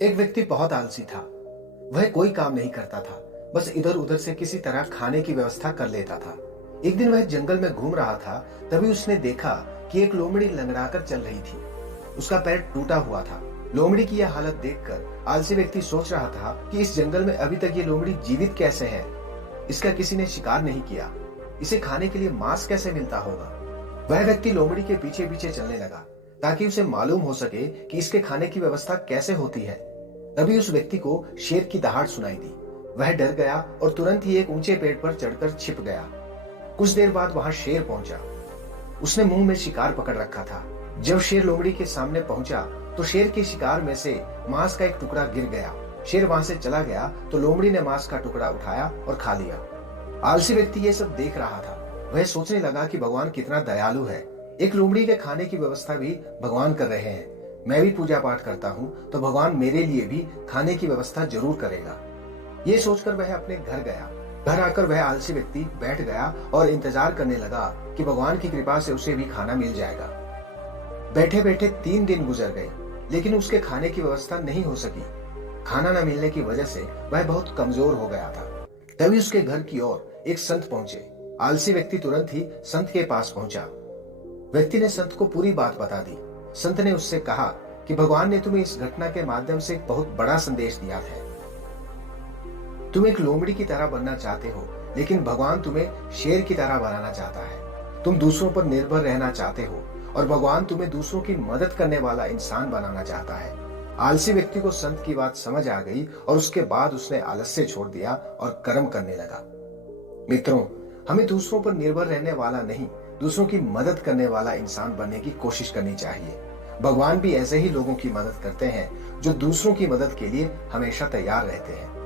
एक व्यक्ति बहुत आलसी था। वह कोई काम नहीं करता था, बस इधर उधर से किसी तरह खाने की व्यवस्था कर लेता था। एक दिन वह जंगल में घूम रहा था, तभी उसने देखा कि एक लोमड़ी लंगड़ाकर चल रही थी। उसका पैर टूटा हुआ था। लोमड़ी की यह हालत देखकर आलसी व्यक्ति सोच रहा था कि इस जंगल में अभी तक ये लोमड़ी जीवित कैसे है। इसका किसी ने शिकार नहीं किया। इसे खाने के लिए मांस कैसे मिलता होगा। वह व्यक्ति लोमड़ी के पीछे पीछे चलने लगा ताकि उसे मालूम हो सके कि इसके खाने की व्यवस्था कैसे होती है। तभी उस व्यक्ति को शेर की दहाड़ सुनाई दी। वह डर गया और तुरंत ही एक ऊंचे पेड़ पर चढ़कर छिप गया। कुछ देर बाद वहां शेर पहुंचा। उसने मुंह में शिकार पकड़ रखा था। जब शेर लोमड़ी के सामने पहुंचा तो शेर के शिकार में से मांस का एक टुकड़ा गिर गया। शेर वहां से चला गया तो लोमड़ी ने मांस का टुकड़ा उठाया और खा लिया। आलसी व्यक्ति ये सब देख रहा था। वह सोचने लगा कि भगवान कितना दयालु है। एक लोमड़ी के खाने की व्यवस्था भी भगवान कर रहे हैं। मैं भी पूजा पाठ करता हूँ तो भगवान मेरे लिए भी खाने की व्यवस्था जरूर करेगा। ये सोचकर वह अपने घर गया। घर आकर वह आलसी व्यक्ति बैठ गया और इंतजार करने लगा कि भगवान की कृपा से उसे भी खाना मिल जाएगा। बैठे बैठे 3 दिन गुजर गए, लेकिन उसके खाने की व्यवस्था नहीं हो सकी। खाना न मिलने की वजह से वह बहुत कमजोर हो गया था। तभी उसके घर की ओर एक संत पहुंचे। आलसी व्यक्ति तुरंत ही संत के पास पहुंचा। व्यक्ति ने संत को पूरी बात बता दी। संत ने उससे कहा कि भगवान ने तुम्हें इस घटना के माध्यम से एक बहुत बड़ा संदेश दिया है। तुम एक लोमड़ी की तरह बनना चाहते हो, लेकिन भगवान तुम्हें शेर की तरह बनाना चाहता है। तुम दूसरों पर निर्भर रहना चाहते हो और भगवान तुम्हें दूसरों की मदद करने वाला इंसान बनाना चाहता है। आलसी व्यक्ति को संत की बात समझ आ गई और उसके बाद उसने आलस्य छोड़ दिया और कर्म करने लगा। मित्रों, हमें दूसरों पर निर्भर रहने वाला नहीं, दूसरों की मदद करने वाला इंसान बनने की कोशिश करनी चाहिए। भगवान भी ऐसे ही लोगों की मदद करते हैं जो दूसरों की मदद के लिए हमेशा तैयार रहते हैं।